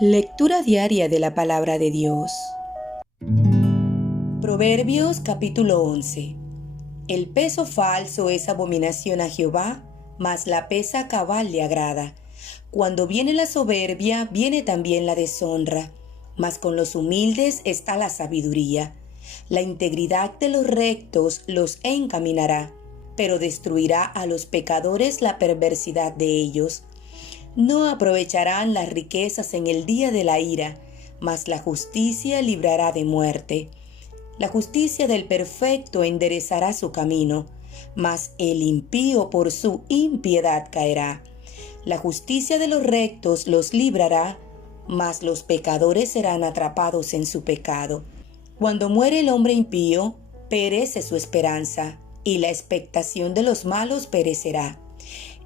Lectura diaria de la palabra de Dios. Proverbios capítulo 11. El peso falso es abominación a Jehová, mas la pesa cabal le agrada. Cuando viene la soberbia, viene también la deshonra, mas con los humildes está la sabiduría. La integridad de los rectos los encaminará, pero destruirá a los pecadores la perversidad de ellos. No aprovecharán las riquezas en el día de la ira, mas la justicia librará de muerte. La justicia del perfecto enderezará su camino, mas el impío por su impiedad caerá. La justicia de los rectos los librará, mas los pecadores serán atrapados en su pecado. Cuando muere el hombre impío, perece su esperanza, y la expectación de los malos perecerá.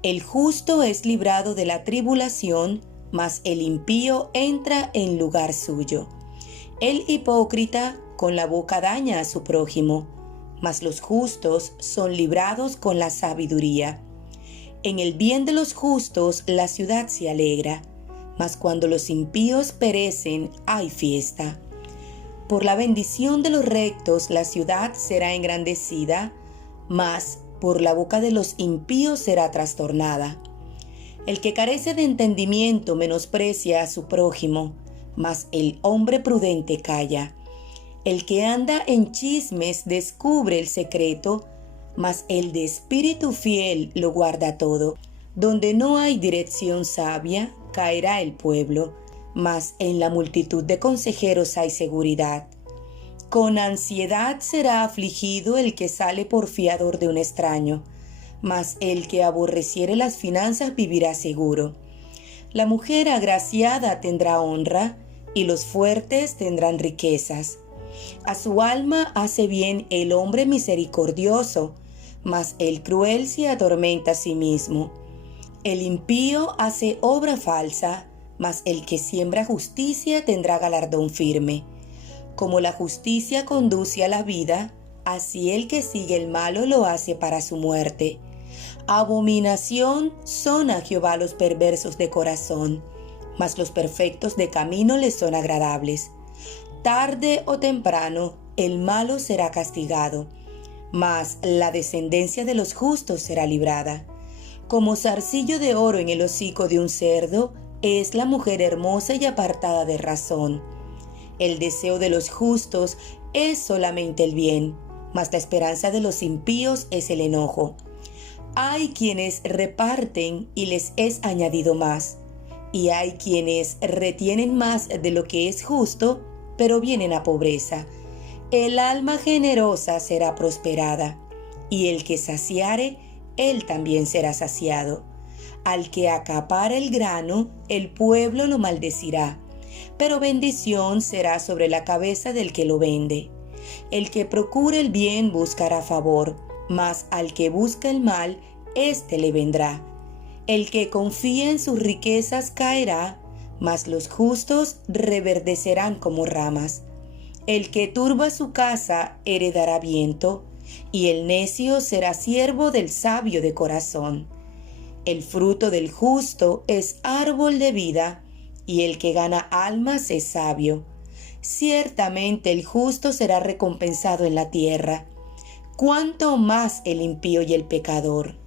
El justo es librado de la tribulación, mas el impío entra en lugar suyo. El hipócrita con la boca daña a su prójimo, mas los justos son librados con la sabiduría. En el bien de los justos la ciudad se alegra, mas cuando los impíos perecen hay fiesta. Por la bendición de los rectos la ciudad será engrandecida, mas por la boca de los impíos será trastornada. El que carece de entendimiento menosprecia a su prójimo, mas el hombre prudente calla. El que anda en chismes descubre el secreto, mas el de espíritu fiel lo guarda todo. Donde no hay dirección sabia, caerá el pueblo, mas en la multitud de consejeros hay seguridad. Con ansiedad será afligido el que sale por fiador de un extraño, mas el que aborreciere las finanzas vivirá seguro. La mujer agraciada tendrá honra, y los fuertes tendrán riquezas. A su alma hace bien el hombre misericordioso, mas el cruel se atormenta a sí mismo. El impío hace obra falsa, mas el que siembra justicia tendrá galardón firme. Como la justicia conduce a la vida, así el que sigue el malo lo hace para su muerte. Abominación son a Jehová los perversos de corazón, mas los perfectos de camino les son agradables. Tarde o temprano el malo será castigado, mas la descendencia de los justos será librada. Como zarcillo de oro en el hocico de un cerdo, es la mujer hermosa y apartada de razón. El deseo de los justos es solamente el bien, mas la esperanza de los impíos es el enojo. Hay quienes reparten y les es añadido más, y hay quienes retienen más de lo que es justo, pero vienen a pobreza. El alma generosa será prosperada, y el que saciare, él también será saciado. Al que acapara el grano, el pueblo lo maldecirá, pero bendición será sobre la cabeza del que lo vende. El que procura el bien buscará favor, mas al que busca el mal, éste le vendrá. El que confía en sus riquezas caerá, mas los justos reverdecerán como ramas. El que turba su casa heredará viento, y el necio será siervo del sabio de corazón. El fruto del justo es árbol de vida, y el que gana almas es sabio. Ciertamente el justo será recompensado en la tierra, cuánto más el impío y el pecador.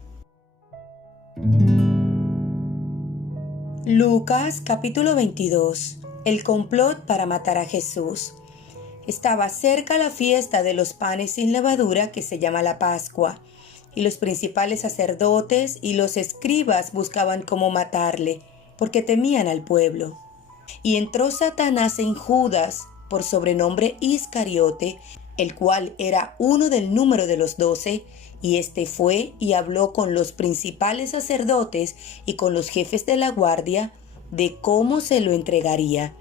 Lucas capítulo 22. El complot para matar a Jesús. Estaba cerca la fiesta de los panes sin levadura, que se llama la Pascua, y los principales sacerdotes y los escribas buscaban cómo matarle, porque temían al pueblo. Y entró Satanás en Judas, por sobrenombre Iscariote, el cual era uno del número de los 12, y éste fue y habló con los principales sacerdotes y con los jefes de la guardia de cómo se lo entregaría.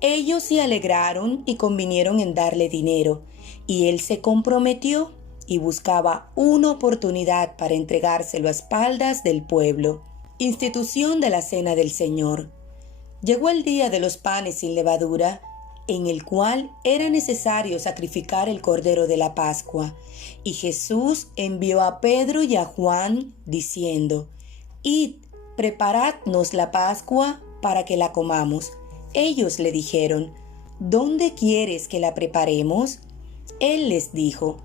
Ellos se alegraron y convinieron en darle dinero, y él se comprometió y buscaba una oportunidad para entregárselo a espaldas del pueblo. Institución de la Cena del Señor. Llegó el día de los panes sin levadura, en el cual era necesario sacrificar el cordero de la Pascua, y Jesús envió a Pedro y a Juan, diciendo: Id, preparadnos la Pascua para que la comamos. Ellos le dijeron: ¿Dónde quieres que la preparemos? Él les dijo: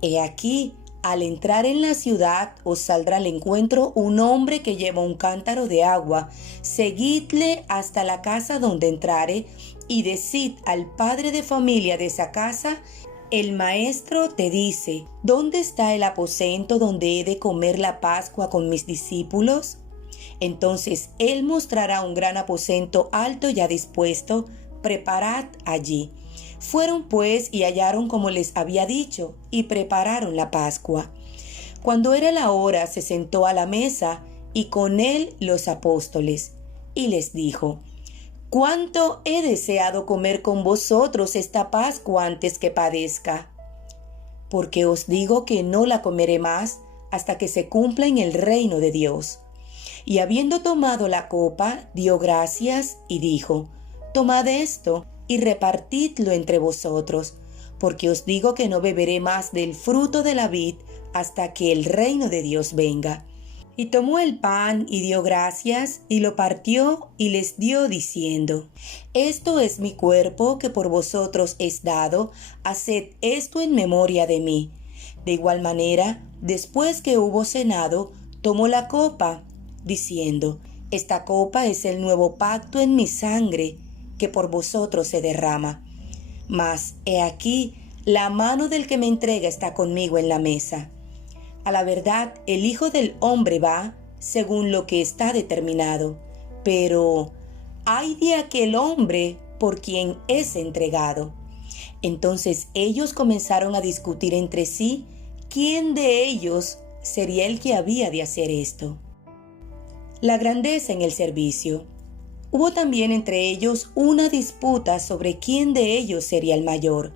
He aquí, al entrar en la ciudad os saldrá al encuentro un hombre que lleva un cántaro de agua. Seguidle hasta la casa donde entrare y decid al padre de familia de esa casa: el maestro te dice, ¿dónde está el aposento donde he de comer la Pascua con mis discípulos? Entonces él mostrará un gran aposento alto ya dispuesto, preparad allí. Fueron pues y hallaron como les había dicho, y prepararon la Pascua. Cuando era la hora, se sentó a la mesa, y con él los apóstoles, y les dijo: «¿Cuánto he deseado comer con vosotros esta Pascua antes que padezca? Porque os digo que no la comeré más hasta que se cumpla en el reino de Dios». Y habiendo tomado la copa, dio gracias y dijo: «Tomad esto y repartidlo entre vosotros, porque os digo que no beberé más del fruto de la vid hasta que el reino de Dios venga». Y tomó el pan y dio gracias y lo partió y les dio diciendo: «Esto es mi cuerpo que por vosotros es dado, haced esto en memoria de mí». De igual manera, después que hubo cenado, tomó la copa, diciendo: «Esta copa es el nuevo pacto en mi sangre, que por vosotros se derrama. Mas, he aquí, la mano del que me entrega está conmigo en la mesa. A la verdad, el Hijo del Hombre va según lo que está determinado, pero ay de aquel hombre por quien es entregado». Entonces ellos comenzaron a discutir entre sí quién de ellos sería el que había de hacer esto. La grandeza en el servicio. Hubo también entre ellos una disputa sobre quién de ellos sería el mayor.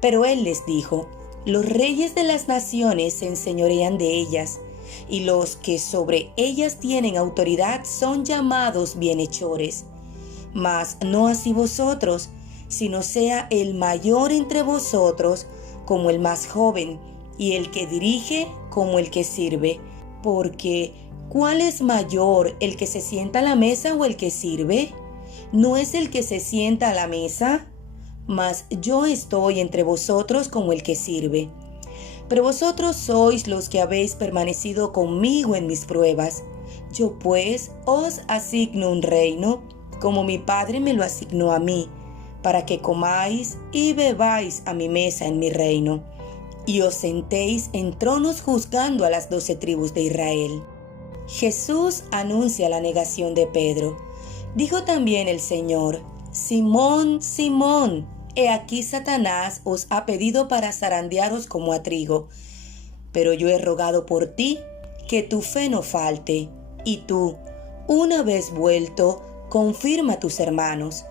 Pero él les dijo: «Los reyes de las naciones se enseñorean de ellas, y los que sobre ellas tienen autoridad son llamados bienhechores. Mas no así vosotros, sino sea el mayor entre vosotros como el más joven, y el que dirige como el que sirve. Porque ¿cuál es mayor, el que se sienta a la mesa o el que sirve? ¿No es el que se sienta a la mesa? Mas yo estoy entre vosotros como el que sirve. Pero vosotros sois los que habéis permanecido conmigo en mis pruebas. Yo pues os asigno un reino, como mi Padre me lo asignó a mí, para que comáis y bebáis a mi mesa en mi reino, y os sentéis en tronos juzgando a las 12 tribus de Israel». Jesús anuncia la negación de Pedro. Dijo también el Señor: «Simón, Simón, he aquí Satanás os ha pedido para zarandearos como a trigo. Pero yo he rogado por ti, que tu fe no falte, y tú, una vez vuelto, confirma a tus hermanos».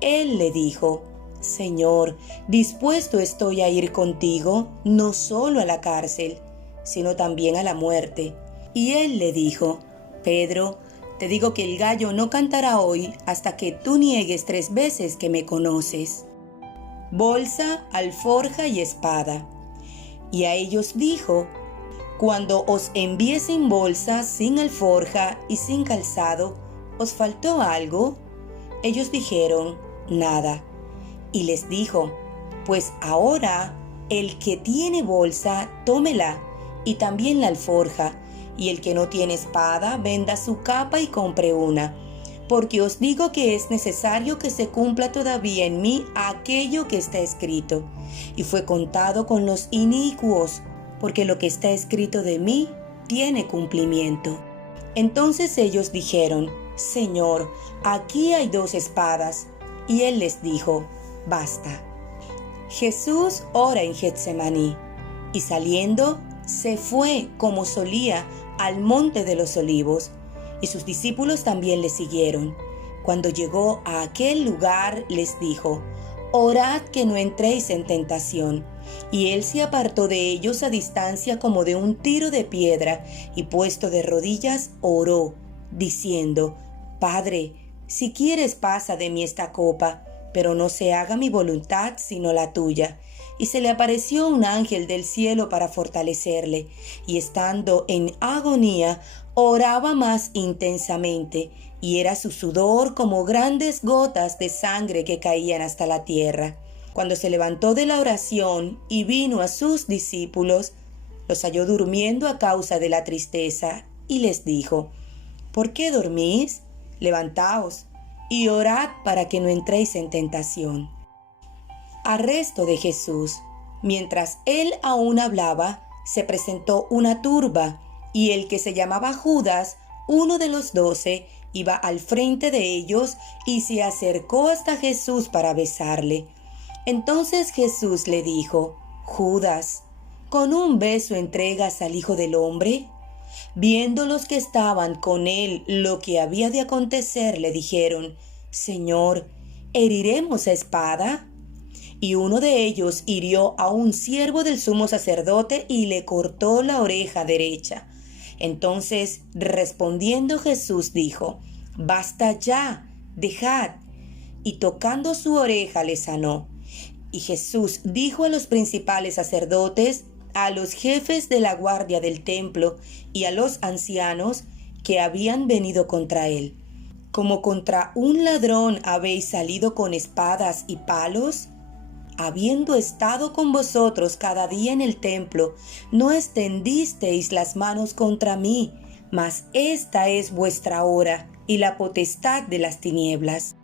Él le dijo: «Señor, dispuesto estoy a ir contigo, no solo a la cárcel, sino también a la muerte». Y él le dijo: «Pedro, te digo que el gallo no cantará hoy hasta que tú niegues 3 veces que me conoces». Bolsa, alforja y espada. Y a ellos dijo: «Cuando os envié sin bolsa, sin alforja y sin calzado, ¿os faltó algo?». Ellos dijeron: «Nada». Y les dijo: «Pues ahora el que tiene bolsa, tómela, y también la alforja, y el que no tiene espada, venda su capa y compre una. Porque os digo que es necesario que se cumpla todavía en mí aquello que está escrito. Y fue contado con los inicuos, porque lo que está escrito de mí tiene cumplimiento». Entonces ellos dijeron: «Señor, aquí hay 2 espadas». Y él les dijo: «Basta». Jesús ora en Getsemaní, y saliendo, se fue, como solía, al monte de los olivos, y sus discípulos también le siguieron. Cuando llegó a aquel lugar, les dijo: «Orad que no entréis en tentación». Y él se apartó de ellos a distancia como de un tiro de piedra, y puesto de rodillas, oró, diciendo: «Padre, si quieres, pasa de mí esta copa, pero no se haga mi voluntad sino la tuya». Y se le apareció un ángel del cielo para fortalecerle, y estando en agonía, oraba más intensamente, y era su sudor como grandes gotas de sangre que caían hasta la tierra. Cuando se levantó de la oración y vino a sus discípulos, los halló durmiendo a causa de la tristeza, y les dijo: ¿Por qué dormís? Levantaos y orad para que no entréis en tentación. Arresto de Jesús. Mientras él aún hablaba, se presentó una turba, y el que se llamaba Judas, uno de los 12, iba al frente de ellos y se acercó hasta Jesús para besarle. Entonces Jesús le dijo: Judas, ¿con un beso entregas al Hijo del Hombre? Viendo los que estaban con él lo que había de acontecer, le dijeron: Señor, ¿heriremos a espada? Y uno de ellos hirió a un siervo del sumo sacerdote y le cortó la oreja derecha. Entonces, respondiendo Jesús, dijo: Basta ya, dejad. Y tocando su oreja le sanó. Y Jesús dijo a los principales sacerdotes, a los jefes de la guardia del templo y a los ancianos que habían venido contra él: ¿Como contra un ladrón habéis salido con espadas y palos? Habiendo estado con vosotros cada día en el templo, no extendisteis las manos contra mí, mas esta es vuestra hora y la potestad de las tinieblas.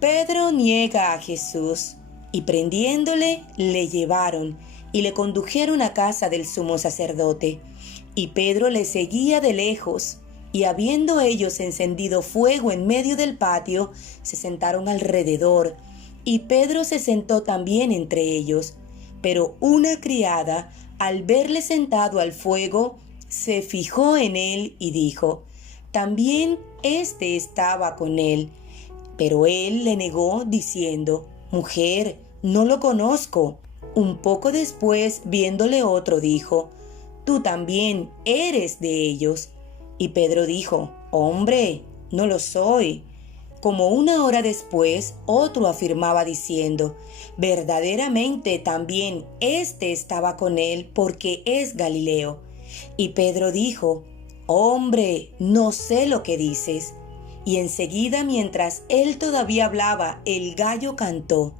Pedro niega a Jesús, y prendiéndole, le llevaron y le condujeron a casa del sumo sacerdote. Y Pedro le seguía de lejos, y habiendo ellos encendido fuego en medio del patio, se sentaron alrededor, y Pedro se sentó también entre ellos. Pero una criada, al verle sentado al fuego, se fijó en él y dijo: También éste estaba con él. Pero él le negó, diciendo: Mujer, no lo conozco. Un poco después, viéndole otro, dijo: Tú también eres de ellos. Y Pedro dijo: Hombre, no lo soy. Como una hora después, otro afirmaba diciendo: Verdaderamente también éste estaba con él, porque es Galileo. Y Pedro dijo: Hombre, no sé lo que dices. Y enseguida, mientras él todavía hablaba, el gallo cantó.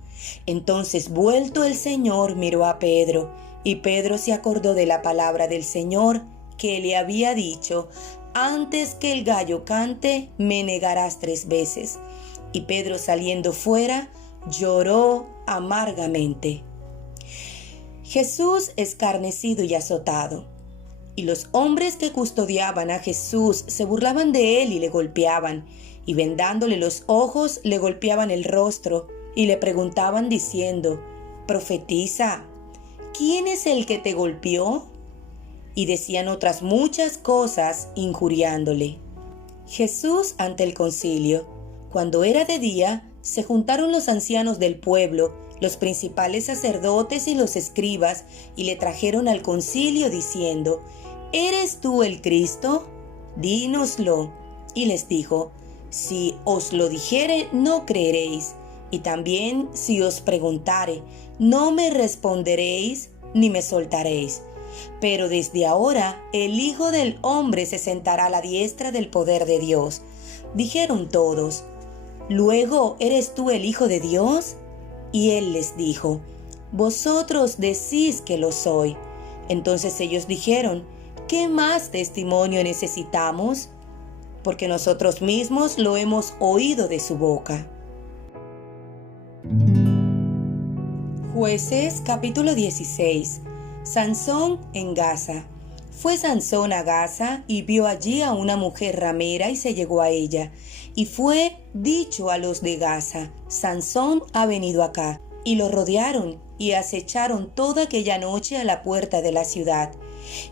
Entonces, vuelto el Señor, miró a Pedro, y Pedro se acordó de la palabra del Señor que le había dicho: Antes que el gallo cante, me negarás 3 veces. Y Pedro, saliendo fuera, lloró amargamente. Jesús escarnecido y azotado. Y los hombres que custodiaban a Jesús se burlaban de él y le golpeaban, y vendándole los ojos le golpeaban el rostro, y le preguntaban diciendo: Profetiza, ¿quién es el que te golpeó? Y decían otras muchas cosas injuriándole. Jesús ante el concilio. Cuando era de día, se juntaron los ancianos del pueblo, los principales sacerdotes y los escribas, y le trajeron al concilio diciendo: ¿Eres tú el Cristo? Dínoslo. Y les dijo: Si os lo dijere, no creeréis. Y también si os preguntare, no me responderéis ni me soltaréis. Pero desde ahora el Hijo del Hombre se sentará a la diestra del poder de Dios. Dijeron todos: ¿Luego eres tú el Hijo de Dios? Y él les dijo: Vosotros decís que lo soy. Entonces ellos dijeron: ¿Qué más testimonio necesitamos? Porque nosotros mismos lo hemos oído de su boca. Jueces capítulo 16. Sansón en Gaza. Fue Sansón a Gaza y vio allí a una mujer ramera y se llegó a ella. Y fue dicho a los de Gaza: Sansón ha venido acá. Y lo rodearon y acecharon toda aquella noche a la puerta de la ciudad.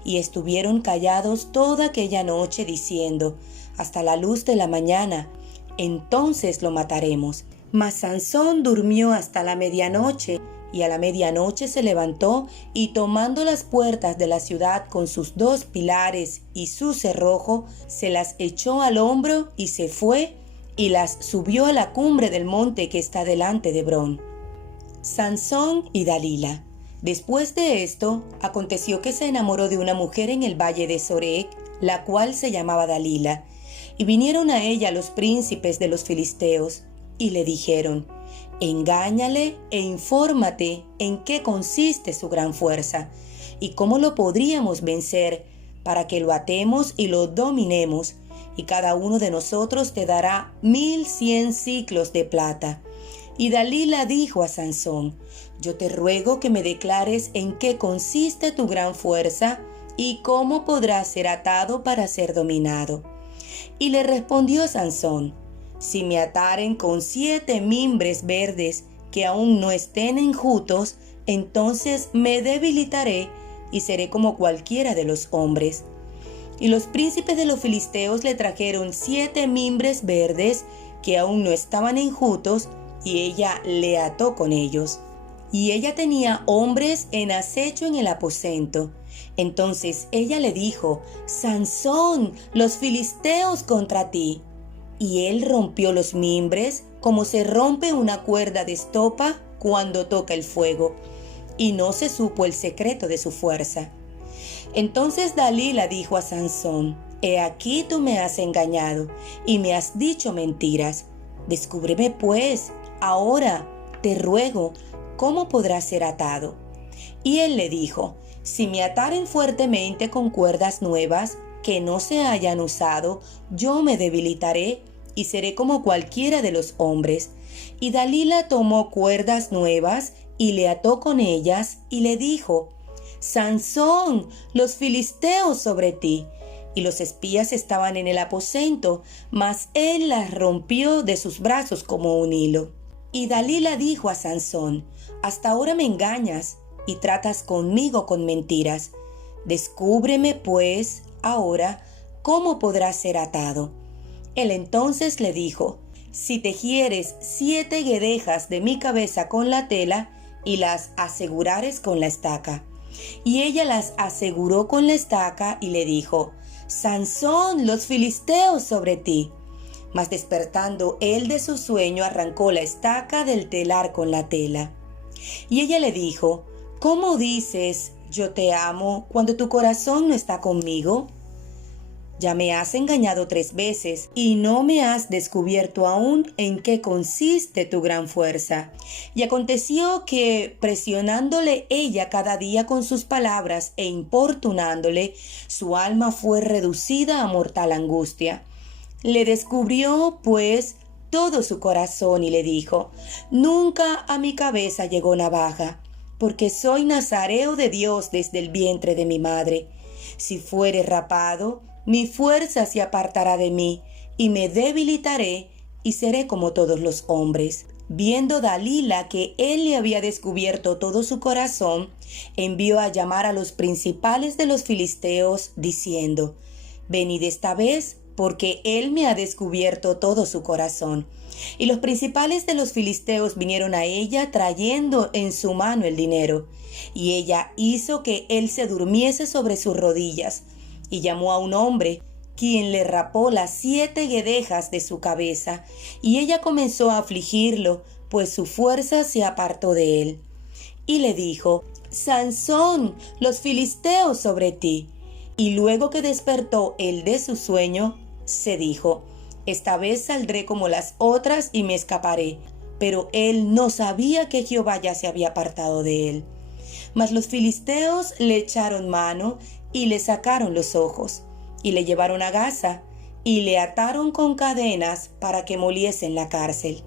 Y estuvieron callados toda aquella noche diciendo: hasta la luz de la mañana, entonces lo mataremos. Mas Sansón durmió hasta la medianoche, y a la medianoche se levantó y tomando las puertas de la ciudad con sus 2 pilares y su cerrojo, se las echó al hombro y se fue y las subió a la cumbre del monte que está delante de Hebrón. Sansón y Dalila. Después de esto, aconteció que se enamoró de una mujer en el valle de Sorek, la cual se llamaba Dalila. Y vinieron a ella los príncipes de los filisteos, y le dijeron: engáñale e infórmate en qué consiste su gran fuerza, y cómo lo podríamos vencer, para que lo atemos y lo dominemos, y cada uno de nosotros te dará 1100 siclos de plata. Y Dalila dijo a Sansón: yo te ruego que me declares en qué consiste tu gran fuerza, y cómo podrás ser atado para ser dominado. Y le respondió Sansón: si me ataren con 7 mimbres verdes que aún no estén enjutos, entonces me debilitaré y seré como cualquiera de los hombres. Y los príncipes de los filisteos le trajeron 7 mimbres verdes que aún no estaban enjutos, y ella le ató con ellos. Y ella tenía hombres en acecho en el aposento. Entonces ella le dijo: Sansón, los filisteos contra ti. Y él rompió los mimbres como se rompe una cuerda de estopa cuando toca el fuego, y no se supo el secreto de su fuerza. Entonces Dalila dijo a Sansón: he aquí tú me has engañado y me has dicho mentiras. Descúbreme pues, ahora te ruego, cómo podrás ser atado. Y él le dijo: si me ataren fuertemente con cuerdas nuevas que no se hayan usado, yo me debilitaré y seré como cualquiera de los hombres. Y Dalila tomó cuerdas nuevas y le ató con ellas y le dijo: Sansón, los filisteos sobre ti. Y los espías estaban en el aposento, mas él las rompió de sus brazos como un hilo. Y Dalila dijo a Sansón: hasta ahora me engañas y tratas conmigo con mentiras. Descúbreme pues ahora cómo podrás ser atado. Él entonces le dijo: si tejieres 7 guedejas de mi cabeza con la tela y las asegurares con la estaca. Y ella las aseguró con la estaca y le dijo: Sansón, los filisteos sobre ti. Mas despertando él de su sueño, arrancó la estaca del telar con la tela. Y ella le dijo: ¿cómo dices yo te amo cuando tu corazón no está conmigo? Ya me has engañado 3 veces y no me has descubierto aún en qué consiste tu gran fuerza. Y aconteció que, presionándole ella cada día con sus palabras e importunándole, su alma fue reducida a mortal angustia. Le descubrió, pues, todo su corazón y le dijo: nunca a mi cabeza llegó navaja, porque soy nazareo de Dios desde el vientre de mi madre. Si fuere rapado, mi fuerza se apartará de mí, y me debilitaré, y seré como todos los hombres. Viendo Dalila que él le había descubierto todo su corazón, envió a llamar a los principales de los filisteos, diciendo: venid esta vez, porque él me ha descubierto todo su corazón. Y los principales de los filisteos vinieron a ella trayendo en su mano el dinero. Y ella hizo que él se durmiese sobre sus rodillas, y llamó a un hombre, quien le rapó las 7 guedejas de su cabeza, y ella comenzó a afligirlo, pues su fuerza se apartó de él. Y le dijo: Sansón, los filisteos sobre ti. Y luego que despertó él de su sueño, se dijo: esta vez saldré como las otras y me escaparé. Pero él no sabía que Jehová ya se había apartado de él. Mas los filisteos le echaron mano y le sacaron los ojos, y le llevaron a Gaza, y le ataron con cadenas para que moliese en la cárcel.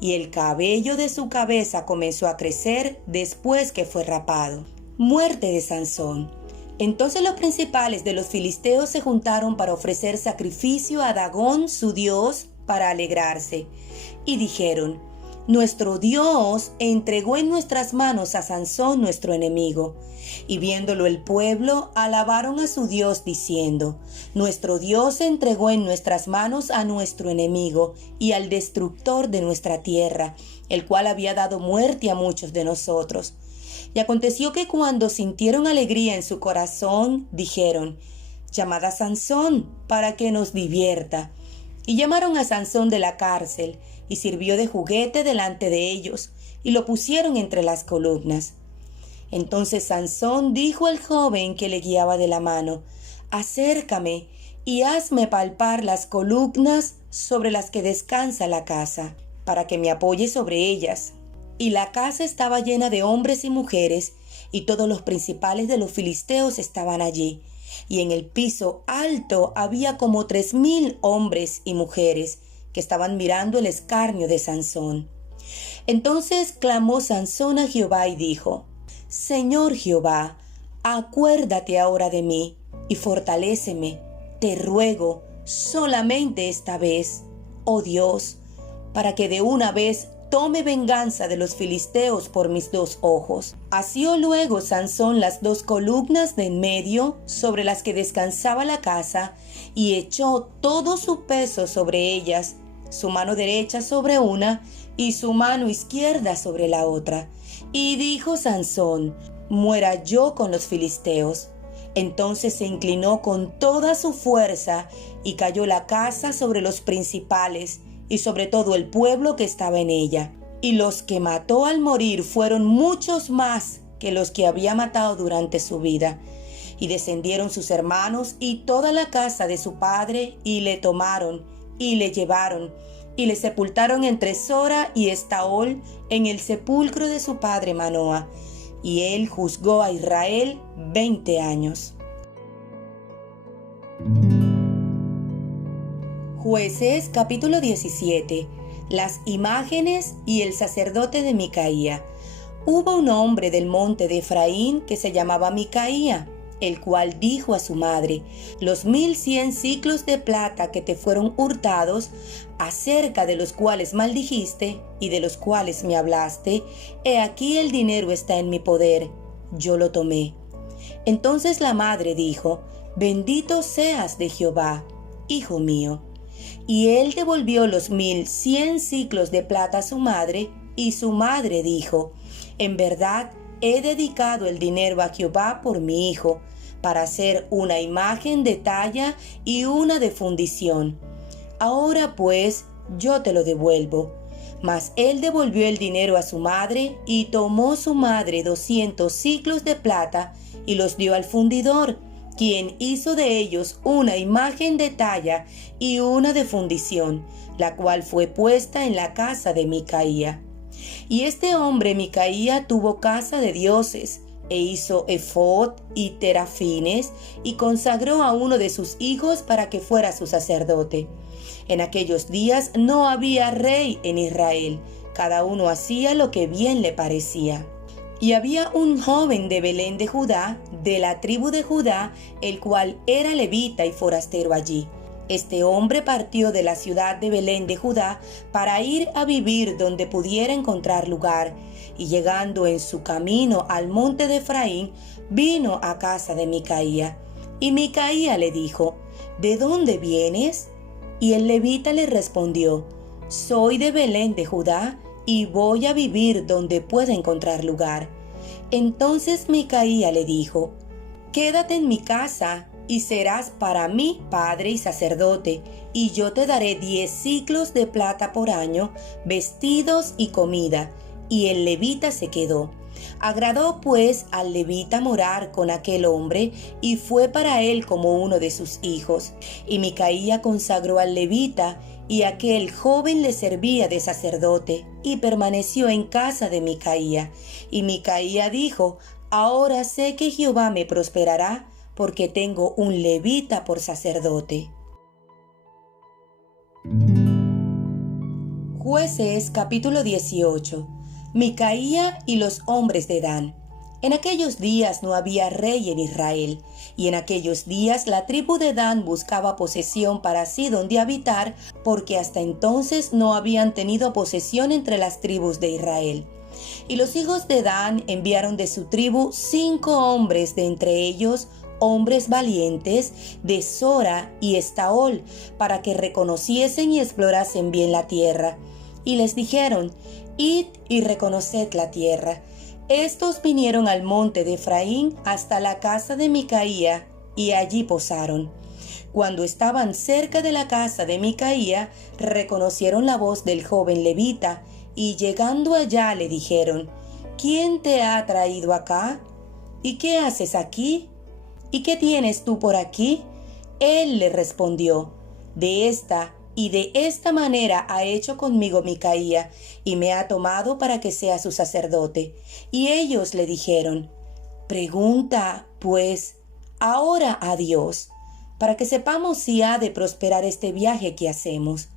Y el cabello de su cabeza comenzó a crecer después que fue rapado. Muerte de Sansón. Entonces los principales de los filisteos se juntaron para ofrecer sacrificio a Dagón, su dios, para alegrarse. Y dijeron: nuestro Dios entregó en nuestras manos a Sansón, nuestro enemigo. Y viéndolo el pueblo, alabaron a su Dios, diciendo: nuestro Dios entregó en nuestras manos a nuestro enemigo y al destructor de nuestra tierra, el cual había dado muerte a muchos de nosotros. Y aconteció que cuando sintieron alegría en su corazón, dijeron: llamad a Sansón para que nos divierta. Y llamaron a Sansón de la cárcel, y sirvió de juguete delante de ellos, y lo pusieron entre las columnas. Entonces Sansón dijo al joven que le guiaba de la mano: acércame. y hazme palpar las columnas sobre las que descansa la casa, para que me apoye sobre ellas. Y la casa estaba llena de hombres y mujeres, y todos los principales de los filisteos estaban allí. Y en el piso alto había como 3,000 hombres y mujeres que estaban mirando el escarnio de Sansón. Entonces clamó Sansón a Jehová y dijo: Señor Jehová, acuérdate ahora de mí y fortaléceme, te ruego, solamente esta vez, oh Dios, para que de una vez tome venganza de los filisteos por mis 2 ojos. Asió luego Sansón las 2 columnas de en medio sobre las que descansaba la casa, y echó todo su peso sobre ellas, su mano derecha sobre una y su mano izquierda sobre la otra. Y dijo Sansón: muera yo con los filisteos. Entonces se inclinó con toda su fuerza, y cayó la casa sobre los principales y sobre todo el pueblo que estaba en ella. Y los que mató al morir fueron muchos más que los que había matado durante su vida. Y descendieron sus hermanos y toda la casa de su padre, y le tomaron, y le llevaron, y le sepultaron entre Sora y Estaol en el sepulcro de su padre Manoa. Y él juzgó a Israel 20 años. Jueces capítulo 17. Las imágenes y el sacerdote de Micaía. Hubo un hombre del monte de Efraín que se llamaba Micaía, el cual dijo a su madre: los 1,100 siclos de plata que te fueron hurtados, acerca de los cuales maldijiste y de los cuales me hablaste, he aquí el dinero está en mi poder, yo lo tomé. Entonces la madre dijo: bendito seas de Jehová, hijo mío. Y él devolvió los 1,100 siclos de plata a su madre, y su madre dijo: en verdad he dedicado el dinero a Jehová por mi hijo, para hacer una imagen de talla y una de fundición. Ahora pues yo te lo devuelvo. Mas él devolvió el dinero a su madre, y tomó su madre 200 siclos de plata y los dio al fundidor, quien hizo de ellos una imagen de talla y una de fundición, la cual fue puesta en la casa de Micaía. Y este hombre Micaía tuvo casa de dioses, e hizo efod y terafines, y consagró a uno de sus hijos para que fuera su sacerdote. En aquellos días no había rey en Israel, cada uno hacía lo que bien le parecía. Y había un joven de Belén de Judá, de la tribu de Judá, el cual era levita y forastero allí. Este hombre partió de la ciudad de Belén de Judá para ir a vivir donde pudiera encontrar lugar, y llegando en su camino al monte de Efraín, vino a casa de Micaía. Y Micaía le dijo: ¿de dónde vienes? Y el levita le respondió: soy de Belén de Judá, y voy a vivir donde pueda encontrar lugar. Entonces Micaía le dijo: quédate en mi casa, y serás para mí padre y sacerdote, y yo te daré 10 siclos de plata por año, vestidos y comida. Y el levita se quedó. Agradó pues al levita morar con aquel hombre, y fue para él como uno de sus hijos. Y Micaía consagró al levita, y aquel joven le servía de sacerdote, y permaneció en casa de Micaía. Y Micaía dijo: ahora sé que Jehová me prosperará, porque tengo un levita por sacerdote. Jueces capítulo 18. Micaía y los hombres de Dan. En aquellos días no había rey en Israel, y en aquellos días la tribu de Dan buscaba posesión para sí donde habitar, porque hasta entonces no habían tenido posesión entre las tribus de Israel. Y los hijos de Dan enviaron de su tribu 5 hombres, de entre ellos hombres valientes, de Sora y Estaol, para que reconociesen y explorasen bien la tierra. Y les dijeron: id y reconoced la tierra. Estos vinieron al monte de Efraín hasta la casa de Micaía, y allí posaron. Cuando estaban cerca de la casa de Micaía, reconocieron la voz del joven levita, y llegando allá le dijeron: ¿quién te ha traído acá? ¿Y qué haces aquí? ¿Y qué tienes tú por aquí? Él le respondió: de esta manera ha hecho conmigo Micaía, y me ha tomado para que sea su sacerdote. Y ellos le dijeron: pregunta, pues, ahora a Dios, para que sepamos si ha de prosperar este viaje que hacemos.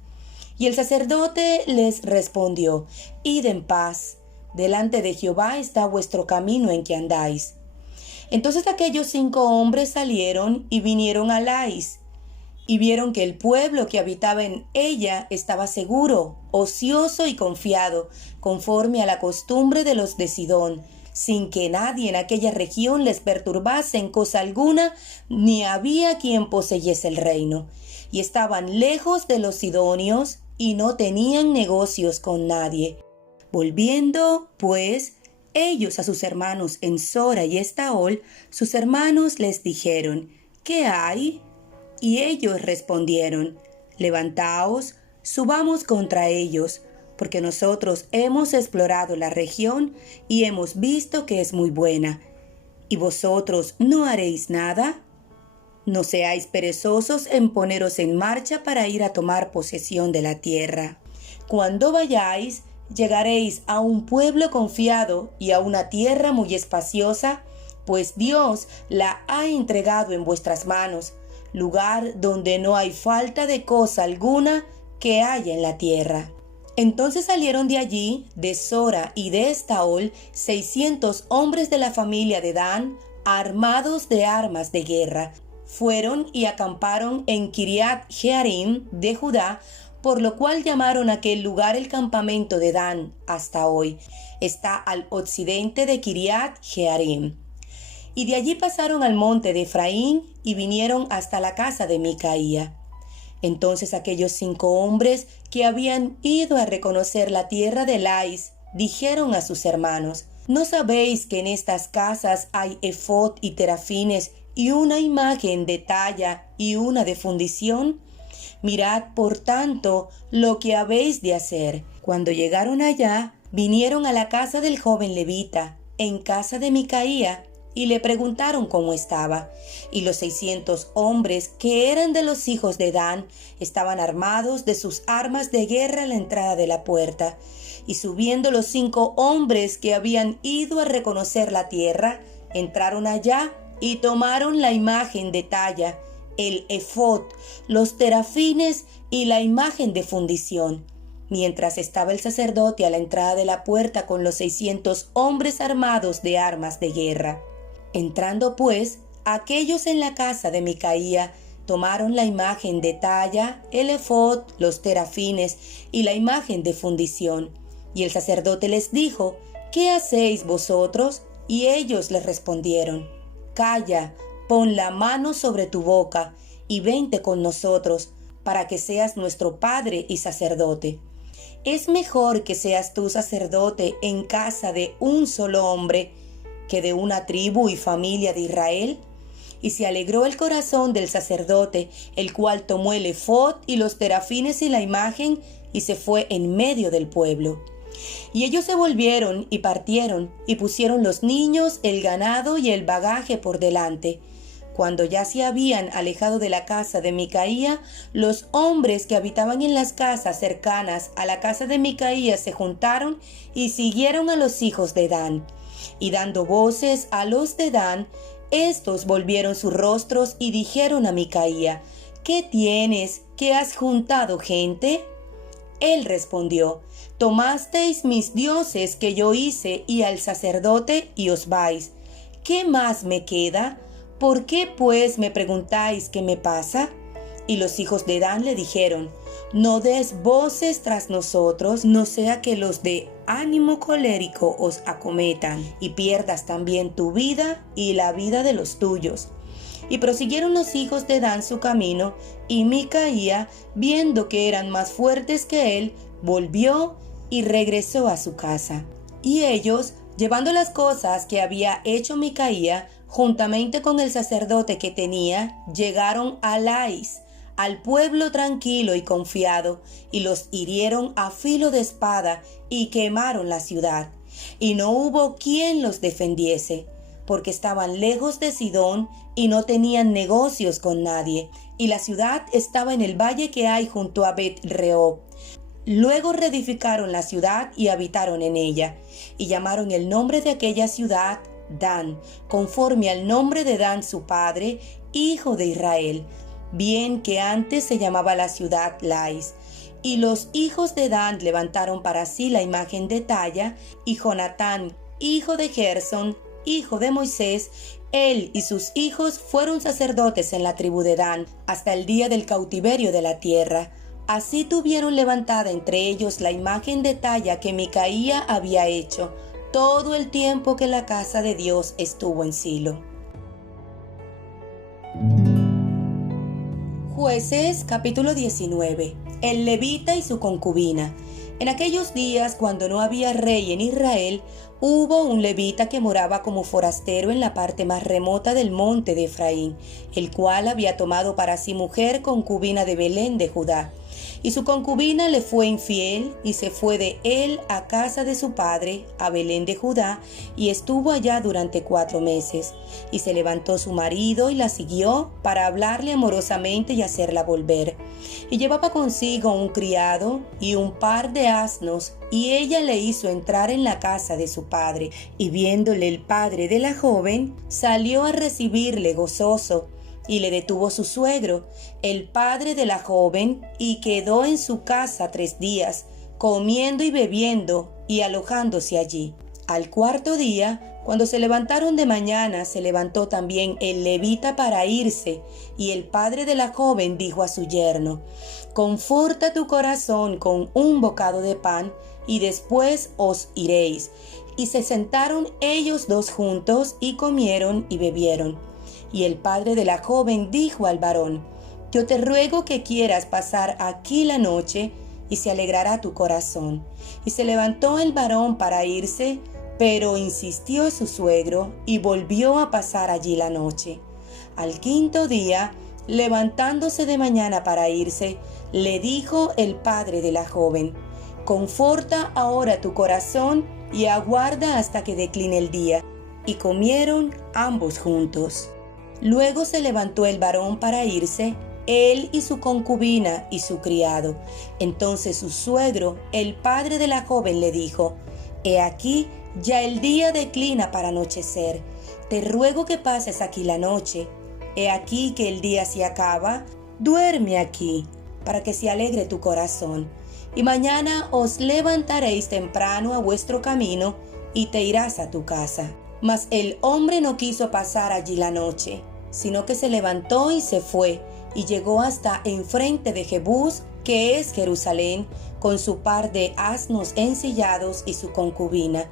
Y el sacerdote les respondió: id en paz, delante de Jehová está vuestro camino en que andáis. Entonces aquellos 5 hombres salieron y vinieron a Lais, y vieron que el pueblo que habitaba en ella estaba seguro, ocioso y confiado, conforme a la costumbre de los de Sidón, sin que nadie en aquella región les perturbase en cosa alguna, ni había quien poseyese el reino. Y estaban lejos de los sidonios, y no tenían negocios con nadie. Volviendo, pues, ellos a sus hermanos en Sora y Estaol, sus hermanos les dijeron: ¿qué hay? Y ellos respondieron: levantaos, subamos contra ellos, porque nosotros hemos explorado la región y hemos visto que es muy buena. ¿Y vosotros no haréis nada? No seáis perezosos en poneros en marcha para ir a tomar posesión de la tierra. Cuando vayáis, llegaréis a un pueblo confiado y a una tierra muy espaciosa, pues Dios la ha entregado en vuestras manos, lugar donde no hay falta de cosa alguna que haya en la tierra. Entonces salieron de allí, de Sora y de Estaol, 600 hombres de la familia de Dan, armados de armas de guerra. Fueron y acamparon en Kiriat Jearim de Judá, por lo cual llamaron aquel lugar el campamento de Dan hasta hoy. Está al occidente de Kiriat Jearim. Y de allí pasaron al monte de Efraín y vinieron hasta la casa de Micaía. Entonces aquellos 5 hombres que habían ido a reconocer la tierra de Lais dijeron a sus hermanos: ¿no sabéis que en estas casas hay efod y terafines y una imagen de talla y una de fundición? Mirad, por tanto, lo que habéis de hacer. Cuando llegaron allá, vinieron a la casa del joven levita, en casa de Micaía, y le preguntaron cómo estaba. Y los 600 hombres que eran de los hijos de Dan estaban armados de sus armas de guerra a la entrada de la puerta. Y subiendo los 5 hombres que habían ido a reconocer la tierra, entraron allá y tomaron la imagen de talla, el efod, los terafines y la imagen de fundición. Mientras estaba el sacerdote a la entrada de la puerta con los 600 hombres armados de armas de guerra. Entrando pues, aquellos en la casa de Micaía tomaron la imagen de talla, el efod, los terafines y la imagen de fundición. Y el sacerdote les dijo: ¿qué hacéis vosotros? Y ellos les respondieron: calla, pon la mano sobre tu boca y vente con nosotros, para que seas nuestro padre y sacerdote. Es mejor que seas tú sacerdote en casa de un solo hombre que de una tribu y familia de Israel. Y se alegró el corazón del sacerdote, el cual tomó el efod y los terafines y la imagen y se fue en medio del pueblo. Y ellos se volvieron y partieron y pusieron los niños, el ganado y el bagaje por delante. Cuando ya se habían alejado de la casa de Micaía, los hombres que habitaban en las casas cercanas a la casa de Micaía se juntaron y siguieron a los hijos de Dan. Y dando voces a los de Dan, estos volvieron sus rostros y dijeron a Micaía: ¿qué tienes? ¿Que has juntado gente? Él respondió: tomasteis mis dioses que yo hice y al sacerdote y os vais. ¿Qué más me queda? ¿Por qué pues me preguntáis qué me pasa? Y los hijos de Dan le dijeron: no des voces tras nosotros, no sea que los de ánimo colérico os acometan y pierdas también tu vida y la vida de los tuyos. Y prosiguieron los hijos de Dan su camino, y Micaía, viendo que eran más fuertes que él, volvió y regresó a su casa. Y ellos, llevando las cosas que había hecho Micaía, juntamente con el sacerdote que tenía, llegaron a Lais, al pueblo tranquilo y confiado, y los hirieron a filo de espada y quemaron la ciudad. Y no hubo quien los defendiese, porque estaban lejos de Sidón y no tenían negocios con nadie. y la ciudad estaba en el valle que hay junto a Bet-rehob. Luego reedificaron la ciudad y habitaron en ella, y llamaron el nombre de aquella ciudad Dan, conforme al nombre de Dan su padre, hijo de Israel, bien que antes se llamaba la ciudad Lais. Y los hijos de Dan levantaron para sí la imagen de talla, y Jonatán, hijo de Gersón, hijo de Moisés, él y sus hijos fueron sacerdotes en la tribu de Dan, hasta el día del cautiverio de la tierra. Así tuvieron levantada entre ellos la imagen de talla que Micaía había hecho, todo el tiempo que la casa de Dios estuvo en Silo. Jueces capítulo 19. El levita y su concubina. En aquellos días, cuando no había rey en Israel, hubo un levita que moraba como forastero en la parte más remota del monte de Efraín, el cual había tomado para sí mujer concubina de Belén de Judá. Y su concubina le fue infiel y se fue de él a casa de su padre, a Belén de Judá, y estuvo allá durante 4 meses. Y se levantó su marido y la siguió para hablarle amorosamente y hacerla volver. Y llevaba consigo un criado y un par de asnos, y ella le hizo entrar en la casa de su padre. Y viéndole el padre de la joven, salió a recibirle gozoso. Y le detuvo su suegro, el padre de la joven, y quedó en su casa 3 días, comiendo y bebiendo y alojándose allí. Al 4.º día, cuando se levantaron de mañana, se levantó también el levita para irse, y el padre de la joven dijo a su yerno: «Conforta tu corazón con un bocado de pan, y después os iréis». Y se sentaron ellos 2 juntos, y comieron y bebieron. Y el padre de la joven dijo al varón: «Yo te ruego que quieras pasar aquí la noche, y se alegrará tu corazón». Y se levantó el varón para irse, pero insistió su suegro, y volvió a pasar allí la noche. Al 5.º día, levantándose de mañana para irse, le dijo el padre de la joven: «Conforta ahora tu corazón y aguarda hasta que decline el día». Y comieron ambos juntos. Luego se levantó el varón para irse, él y su concubina y su criado. Entonces su suegro, el padre de la joven, le dijo: «He aquí, ya el día declina para anochecer. Te ruego que pases aquí la noche. He aquí que el día se acaba. Duerme aquí, para que se alegre tu corazón. Y mañana os levantaréis temprano a vuestro camino, y te irás a tu casa». Mas el hombre no quiso pasar allí la noche, sino que se levantó y se fue, y llegó hasta enfrente de Jebús, que es Jerusalén, con su par de asnos ensillados y su concubina.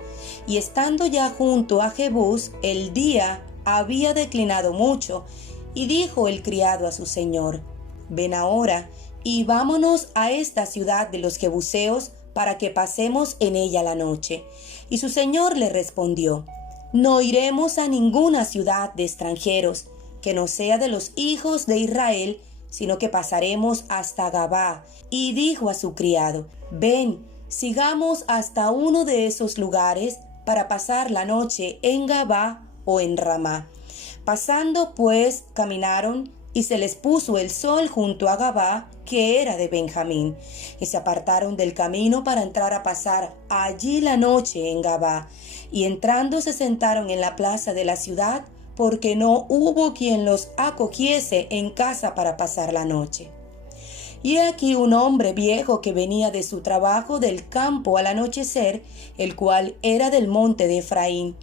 Y estando ya junto a Jebús, el día había declinado mucho, y dijo el criado a su señor: «Ven ahora, y vámonos a esta ciudad de los jebuseos, para que pasemos en ella la noche». Y su señor le respondió: «No iremos a ninguna ciudad de extranjeros, que no sea de los hijos de Israel, sino que pasaremos hasta Gabá». Y dijo a su criado: «Ven, sigamos hasta uno de esos lugares para pasar la noche en Gabá o en Ramá». Pasando pues, caminaron, y se les puso el sol junto a Gabá, que era de Benjamín, y se apartaron del camino para entrar a pasar allí la noche en Gabá. Y entrando se sentaron en la plaza de la ciudad, porque no hubo quien los acogiese en casa para pasar la noche. Y he aquí un hombre viejo que venía de su trabajo del campo al anochecer, el cual era del monte de Efraín,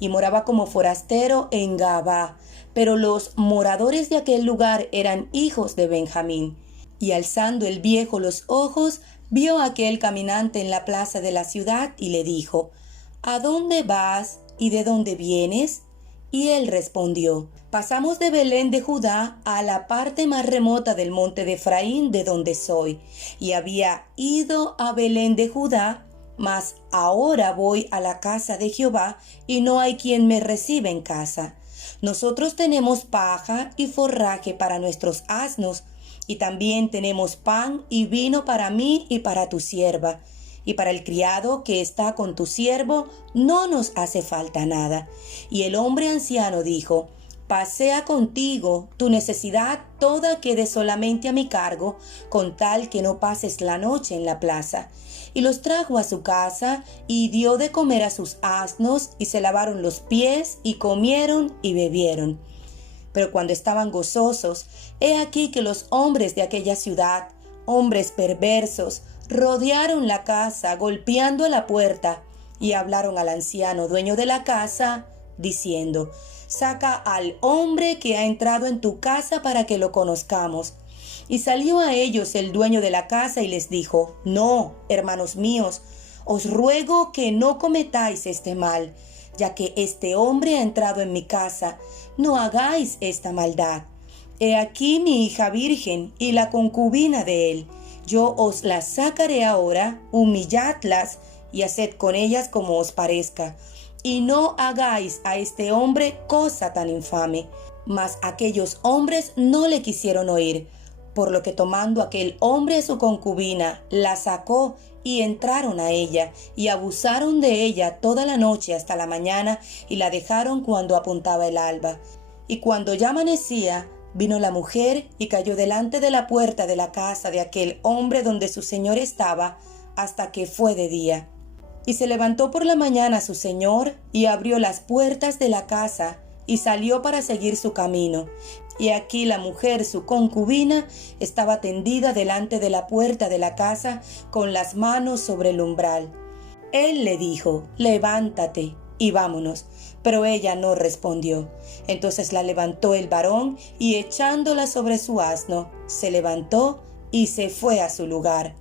y moraba como forastero en Gabá, pero los moradores de aquel lugar eran hijos de Benjamín. Y alzando el viejo los ojos, vio a aquel caminante en la plaza de la ciudad, y le dijo: «¿A dónde vas y de dónde vienes?». Y él respondió: «Pasamos de Belén de Judá a la parte más remota del monte de Efraín, de donde soy, y había ido a Belén de Judá, mas ahora voy a la casa de Jehová, y no hay quien me reciba en casa. Nosotros tenemos paja y forraje para nuestros asnos, y también tenemos pan y vino para mí y para tu sierva, y para el criado que está con tu siervo no nos hace falta nada». Y el hombre anciano dijo: pasea contigo, tu necesidad toda quede solamente a mi cargo, con tal que no pases la noche en la plaza. Y los trajo a su casa, y dio de comer a sus asnos, y se lavaron los pies, y comieron y bebieron. Pero cuando estaban gozosos, he aquí que los hombres de aquella ciudad, hombres perversos, rodearon la casa, golpeando a la puerta, y hablaron al anciano dueño de la casa, diciendo: saca al hombre que ha entrado en tu casa para que lo conozcamos. Y salió a ellos el dueño de la casa y les dijo: no, hermanos míos, os ruego que no cometáis este mal, ya que este hombre ha entrado en mi casa. No hagáis esta maldad. He aquí mi hija virgen y la concubina de él. Yo os las sacaré ahora, humilladlas y haced con ellas como os parezca. Y no hagáis a este hombre cosa tan infame. Mas aquellos hombres no le quisieron oír, por lo que tomando aquel hombre a su concubina, la sacó y entraron a ella, y abusaron de ella toda la noche hasta la mañana, y la dejaron cuando apuntaba el alba. Y cuando ya amanecía, vino la mujer y cayó delante de la puerta de la casa de aquel hombre donde su señor estaba, hasta que fue de día. Y se levantó por la mañana su señor, y abrió las puertas de la casa, y salió para seguir su camino. Y aquí la mujer, su concubina, estaba tendida delante de la puerta de la casa, con las manos sobre el umbral. Él le dijo: levántate y vámonos. Pero ella no respondió. Entonces la levantó el varón, y echándola sobre su asno, se levantó y se fue a su lugar.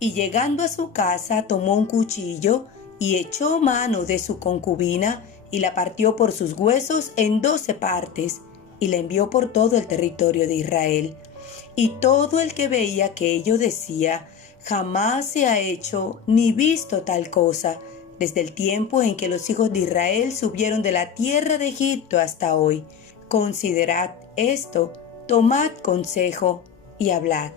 Y llegando a su casa, tomó un cuchillo, y echó mano de su concubina, y la partió por sus huesos en 12 partes, y la envió por todo el territorio de Israel. Y todo el que veía aquello decía: jamás se ha hecho ni visto tal cosa, desde el tiempo en que los hijos de Israel subieron de la tierra de Egipto hasta hoy. Considerad esto, tomad consejo y hablad.